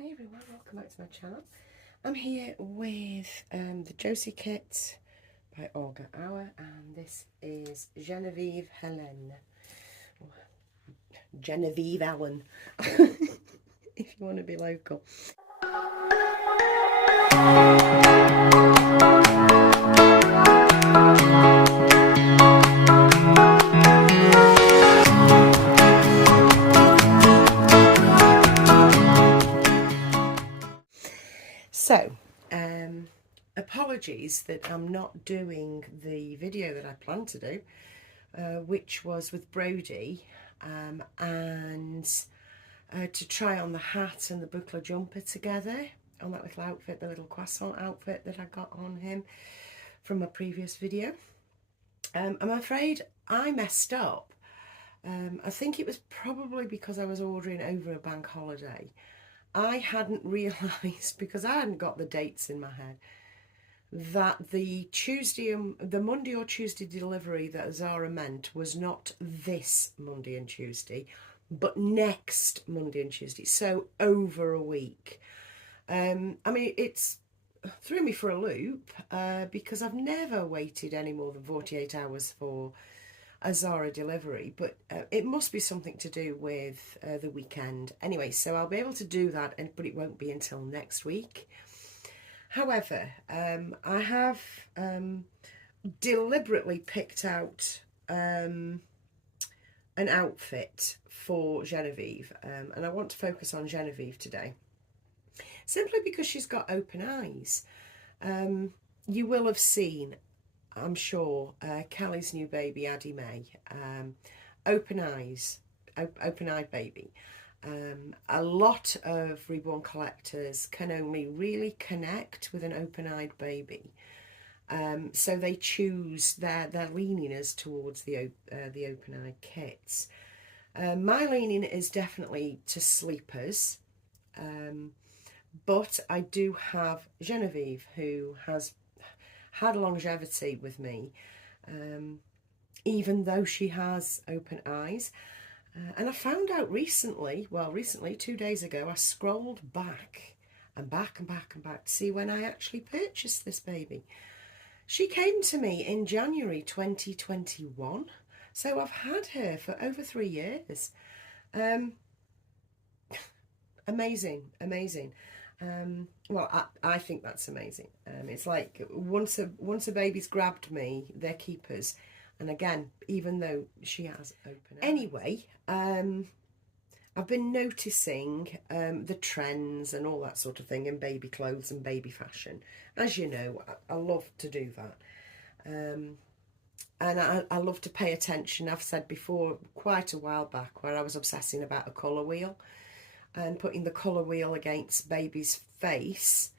Hey everyone, welcome back to my channel. I'm here with the Josie kit by Olga Auer, and this is Genevieve Helene. Genevieve Allen, if you want to be local. So, apologies that I'm not doing the video that I planned to do, which was with Brody, and to try on the hat and the buckler jumper together on that little outfit, the little croissant outfit that I got on him from my previous video. I'm afraid I messed up. I think it was probably because I was ordering over a bank holiday. I hadn't realised, because I hadn't got the dates in my head, that the Monday or Tuesday delivery that Zara meant was not this Monday and Tuesday, but next Monday and Tuesday, so over a week. I mean, it's threw me for a loop, because I've never waited any more than 48 hours for a Zara delivery, but it must be something to do with the weekend. Anyway, so I'll be able to do that, but it won't be until next week. However, I have deliberately picked out an outfit for Genevieve, and I want to focus on Genevieve today, simply because she's got open eyes. You will have seen, I'm sure, Callie's new baby, Addie May, open-eyed baby. A lot of reborn collectors can only really connect with an open-eyed baby, so they choose their leaniness towards the open-eyed kits. My leaning is definitely to sleepers, but I do have Genevieve, who has had longevity with me, even though she has open eyes. And I found out recently, 2 days ago, I scrolled back and back and back and back to see when I actually purchased this baby. She came to me in January 2021, so I've had her for over 3 years. Amazing. Well, I think that's amazing. It's like once a baby's grabbed me, they're keepers. And again, even though she has open eyes. Anyway, I've been noticing the trends and all that sort of thing in baby clothes and baby fashion. As you know, I love to do that. And I love to pay attention. I've said before, quite a while back, where I was obsessing about a colour wheel and putting the colour wheel against baby's face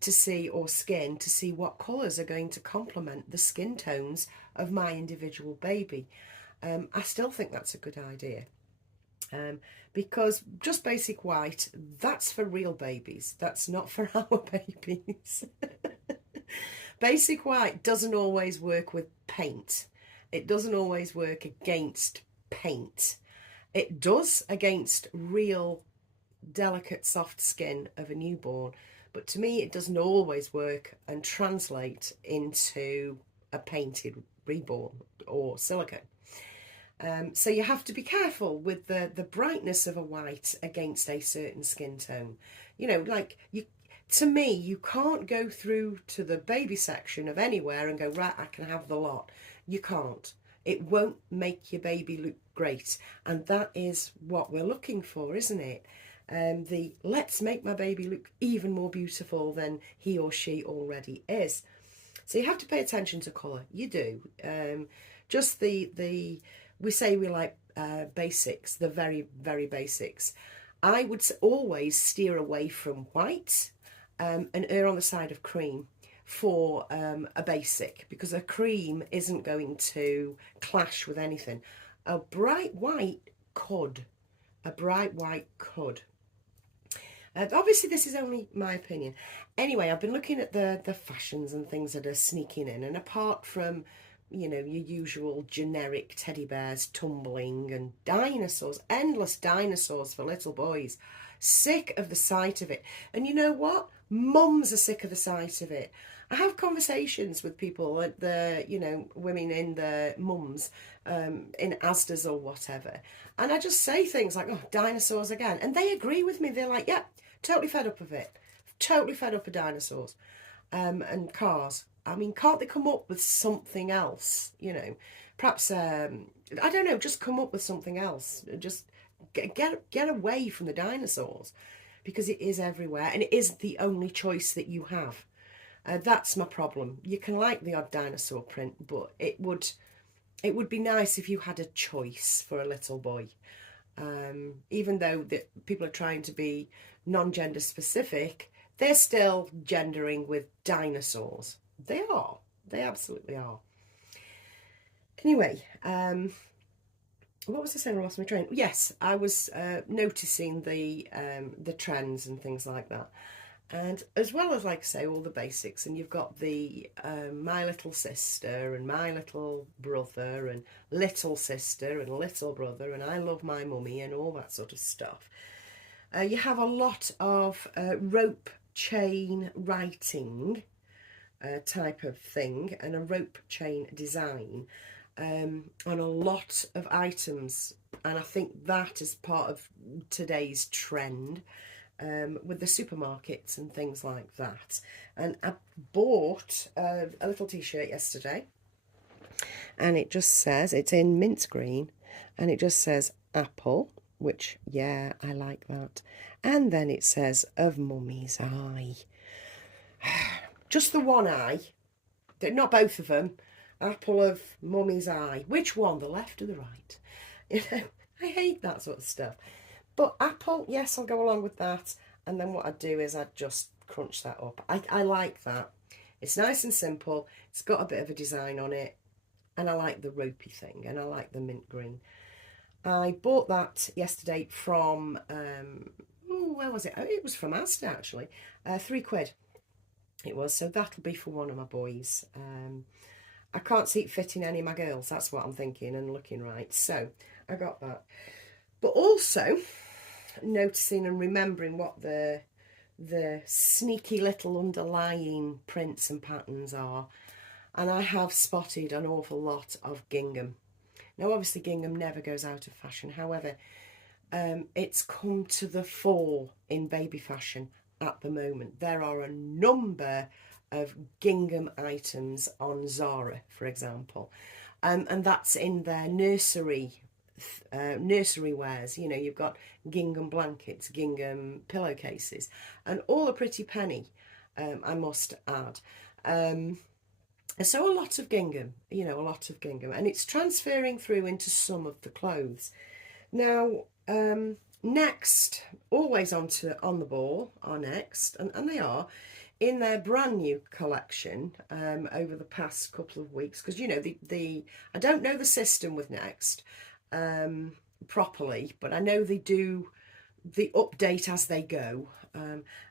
to see, or skin, to see what colours are going to complement the skin tones of my individual baby. I still think that's a good idea, because just basic white, that's for real babies, that's not for our babies. Basic white doesn't always work with paint. It doesn't always work against paint. It does against real delicate soft skin of a newborn, but to me it doesn't always work and translate into a painted reborn or silicone. So you have to be careful with the brightness of a white against a certain skin tone. You know, like, to me, you can't go through to the baby section of anywhere and go, right, I can have the lot. You can't. It won't make your baby look great, and that is what we're looking for, isn't it? Let's make my baby look even more beautiful than he or she already is. So you have to pay attention to colour. You do. Just we say we like basics, the very, very basics. I would always steer away from white and err on the side of cream for a basic, because a cream isn't going to clash with anything. A bright white could. Obviously, this is only my opinion. Anyway, I've been looking at the fashions and things that are sneaking in, and apart from, you know, your usual generic teddy bears tumbling and dinosaurs, endless dinosaurs for little boys, sick of the sight of it. And you know what? Mums are sick of the sight of it. I have conversations with people, like the, you know, women in the mums, in Asda's or whatever. And I just say things like, oh, dinosaurs again. And they agree with me. They're like, yeah, totally fed up of it. Totally fed up of dinosaurs, and cars. I mean, can't they come up with something else? You know, perhaps, I don't know, just come up with something else. Just get away from the dinosaurs, because it is everywhere and it is the only choice that you have. That's my problem. You can like the odd dinosaur print, but it would be nice if you had a choice for a little boy. Even though that people are trying to be non-gender specific, they're still gendering with dinosaurs. They are. They absolutely are. Anyway, what was I saying? I lost my train. Yes, I was noticing the trends and things like that. And as well as, like I say, all the basics, and you've got the my little sister and my little brother and little sister and little brother and I love my mummy and all that sort of stuff. You have a lot of rope chain writing type of thing and a rope chain design on a lot of items. And I think that is part of today's trend. With the supermarkets and things like that. And I bought a little t-shirt yesterday, and it just says, it's in mint green, and it just says apple, which, yeah, I like that. And then it says of mummy's eye. Just the one eye, not both of them. Apple of mummy's eye. Which one, the left or the right? You know, I hate that sort of stuff. But apple, yes, I'll go along with that. And then what I'd do is I'd just crunch that up. I like that. It's nice and simple. It's got a bit of a design on it. And I like the ropey thing. And I like the mint green. I bought that yesterday from, where was it? It was from Asda, actually. £3 it was. So that'll be for one of my boys. I can't see it fitting any of my girls. That's what I'm thinking and looking right. So I got that. But also noticing and remembering what the sneaky little underlying prints and patterns are. And I have spotted an awful lot of gingham. Now, obviously, gingham never goes out of fashion. However, it's come to the fore in baby fashion at the moment. There are a number of gingham items on Zara, for example. And that's in their nursery wares. You know, you've got gingham blankets, gingham pillowcases, and all a pretty penny, I must add. So a lot of gingham, you know, a lot of gingham, and it's transferring through into some of the clothes. Now, Next, always on the ball, are Next, and they are in their brand new collection over the past couple of weeks, because you know I don't know the system with Next properly, but I know they do the update as they go,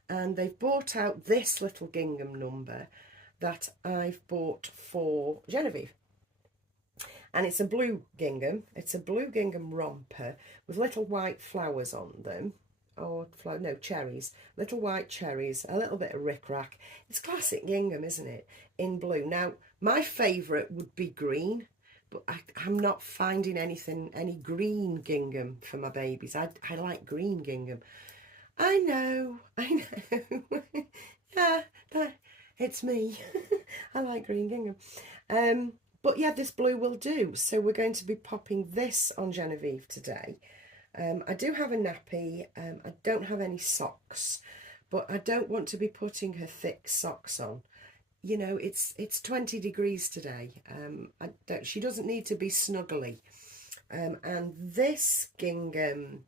and they've brought out this little gingham number that I've bought for Genevieve. And it's a blue gingham. It's a blue gingham romper with little white flowers on them. Or, no, cherries. Little white cherries, a little bit of rickrack. It's classic gingham, isn't it? In blue. Now, my favourite would be green, but I'm not finding any green gingham for my babies. I like green gingham. I know. Yeah, it's me. I like green gingham. But yeah, this blue will do. So we're going to be popping this on Genevieve today. I do have a nappy. I don't have any socks, but I don't want to be putting her thick socks on. You know, it's 20 degrees today. She doesn't need to be snuggly. And this gingham,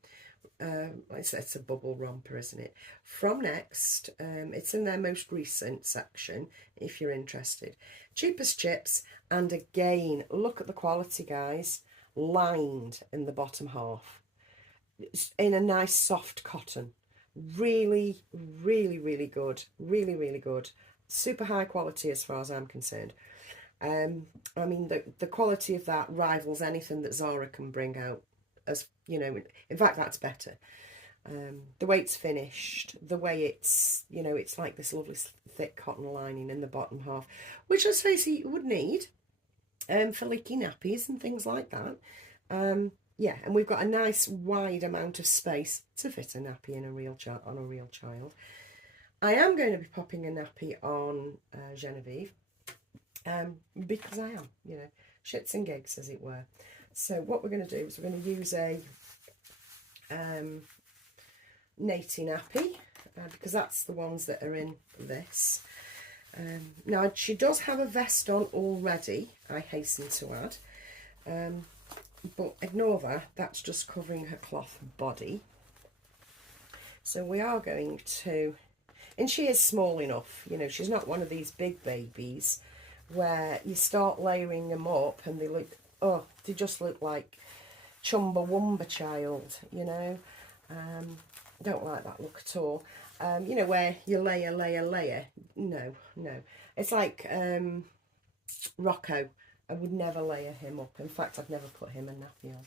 it's a bubble romper, isn't it? From Next, it's in their most recent section, if you're interested. Cheap as chips, and again, look at the quality, guys. Lined in the bottom half. It's in a nice soft cotton. Really, really, really good. Really, really good. Super high quality as far as I'm concerned. I mean, the quality of that rivals anything that Zara can bring out. As you know, in fact, that's better. The way it's finished, the way it's, you know, it's like this lovely thick cotton lining in the bottom half, which let's face it, you would need for leaky nappies and things like that. Yeah, and we've got a nice wide amount of space to fit a nappy in a real on a real child. I am going to be popping a nappy on Genevieve, because I am, you know, shits and gigs, as it were. So what we're going to do is we're going to use a naty nappy, because that's the ones that are in this. Now, she does have a vest on already, I hasten to add, but ignore that, that's just covering her cloth body. So we are going to, and she is small enough, you know, she's not one of these big babies where you start layering them up and they look, oh, they just look like Chumbawamba child, you know. Don't like that look at all. You know, where you layer. No. It's like Rocco. I would never layer him up. In fact, I've never put him a nappy on.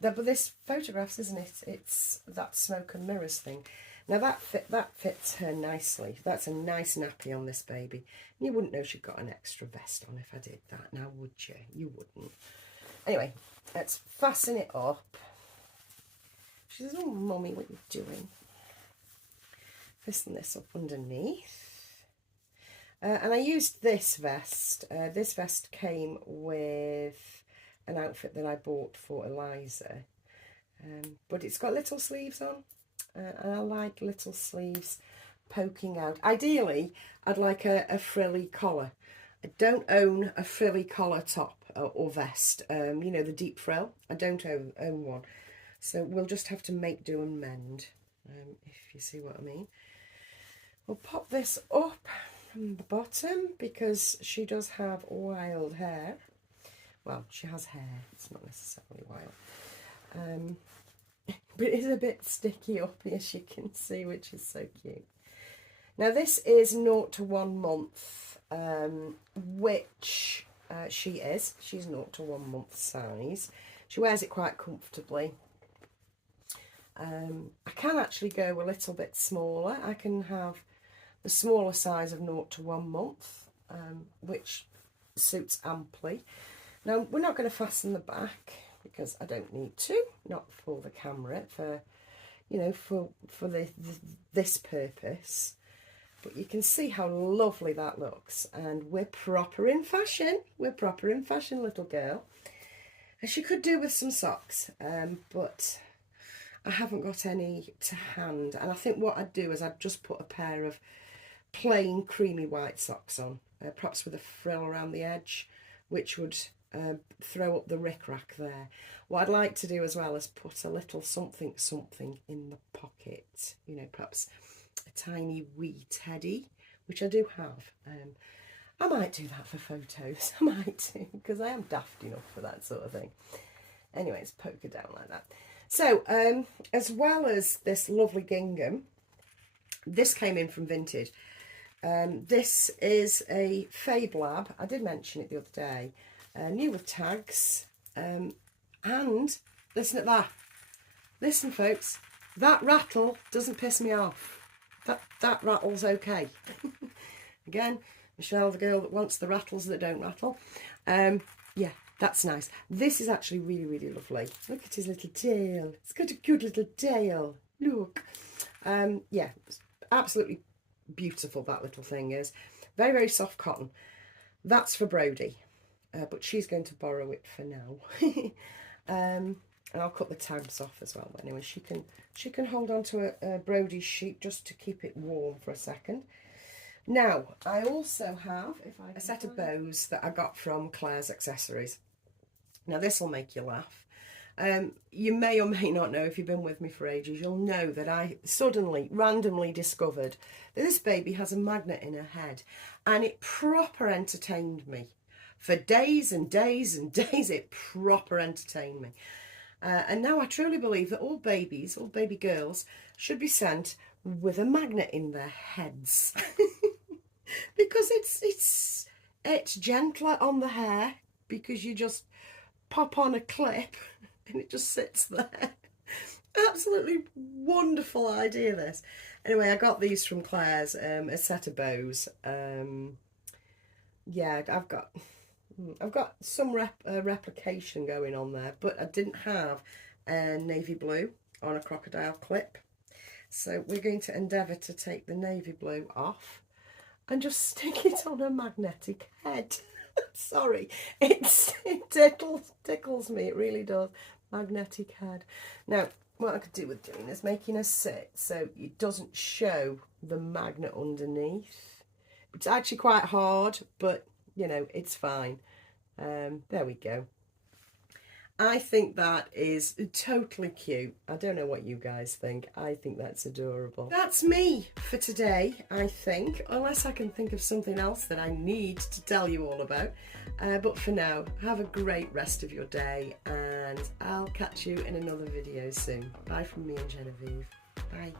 But this photographs, isn't it? It's that smoke and mirrors thing. Now that fits her nicely. That's a nice nappy on this baby. You wouldn't know she'd got an extra vest on if I did that, now would you? You wouldn't. Anyway, let's fasten it up. She says, oh, Mummy, what are you doing? Fasten this up underneath. And I used this vest. This vest came with an outfit that I bought for Eliza. But it's got little sleeves on. And I like little sleeves poking out. Ideally, I'd like a frilly collar. I don't own a frilly collar top or vest. You know, the deep frill. I don't own one. So we'll just have to make do and mend, if you see what I mean. We'll pop this up from the bottom because she does have wild hair. Well, she has hair. It's not necessarily wild. But it is a bit sticky up, as you can see, which is so cute. Now, this is 0 to 1 month, which she is. She's 0 to 1 month size. She wears it quite comfortably. I can actually go a little bit smaller. I can have the smaller size of 0 to 1 month, which suits amply. Now, we're not going to fasten the back because I don't need to, not for the camera, for, you know, for this purpose. But you can see how lovely that looks, and we're proper in fashion. We're proper in fashion, little girl. And she could do with some socks, but I haven't got any to hand. And I think what I'd do is I'd just put a pair of plain creamy white socks on, perhaps with a frill around the edge, which would throw up the rick-rack there. What I'd like to do as well is put a little something in the pocket, you know, perhaps a tiny wee teddy, which I do have. I might do that for photos. I might do, because I am daft enough for that sort of thing. Anyways, poke her down like that. So, as well as this lovely gingham, this came in from Vintage. This is a Fab Lab. I did mention it the other day. New with tags. And listen at that. Listen, folks. That rattle doesn't piss me off. That rattle's okay. Again, Michelle, the girl that wants the rattles that don't rattle. Yeah, that's nice. This is actually really, really lovely. Look at his little tail. It's got a cute little tail. Look. Yeah, absolutely beautiful, that little thing is. Very, very soft cotton. That's for Brodie. But she's going to borrow it for now. And I'll cut the tags off as well. But anyway, she can hold on to a Brodie sheet just to keep it warm for a second. Now, I also have a set of bows that I got from Claire's Accessories. Now, this will make you laugh. You may or may not know, if you've been with me for ages, you'll know that I suddenly, randomly discovered that this baby has a magnet in her head. And it proper entertained me. For days and days and days, it proper entertained me. And now I truly believe that all babies, all baby girls, should be sent with a magnet in their heads. Because it's gentler on the hair, because you just pop on a clip and it just sits there. Absolutely wonderful idea, this. Anyway, I got these from Claire's, a set of bows. Yeah, I've got some replication going on there, but I didn't have a navy blue on a crocodile clip. So we're going to endeavour to take the navy blue off and just stick it on a magnetic head. Sorry, it tickles me, it really does. Magnetic head. Now, what I could do with doing is making a sit so it doesn't show the magnet underneath. It's actually quite hard, but you know, it's fine. There we go. I think that is totally cute. I don't know what you guys think. I think that's adorable. That's me for today, I think, unless I can think of something else that I need to tell you all about. But for now, have a great rest of your day, and I'll catch you in another video soon. Bye from me and Genevieve. Bye.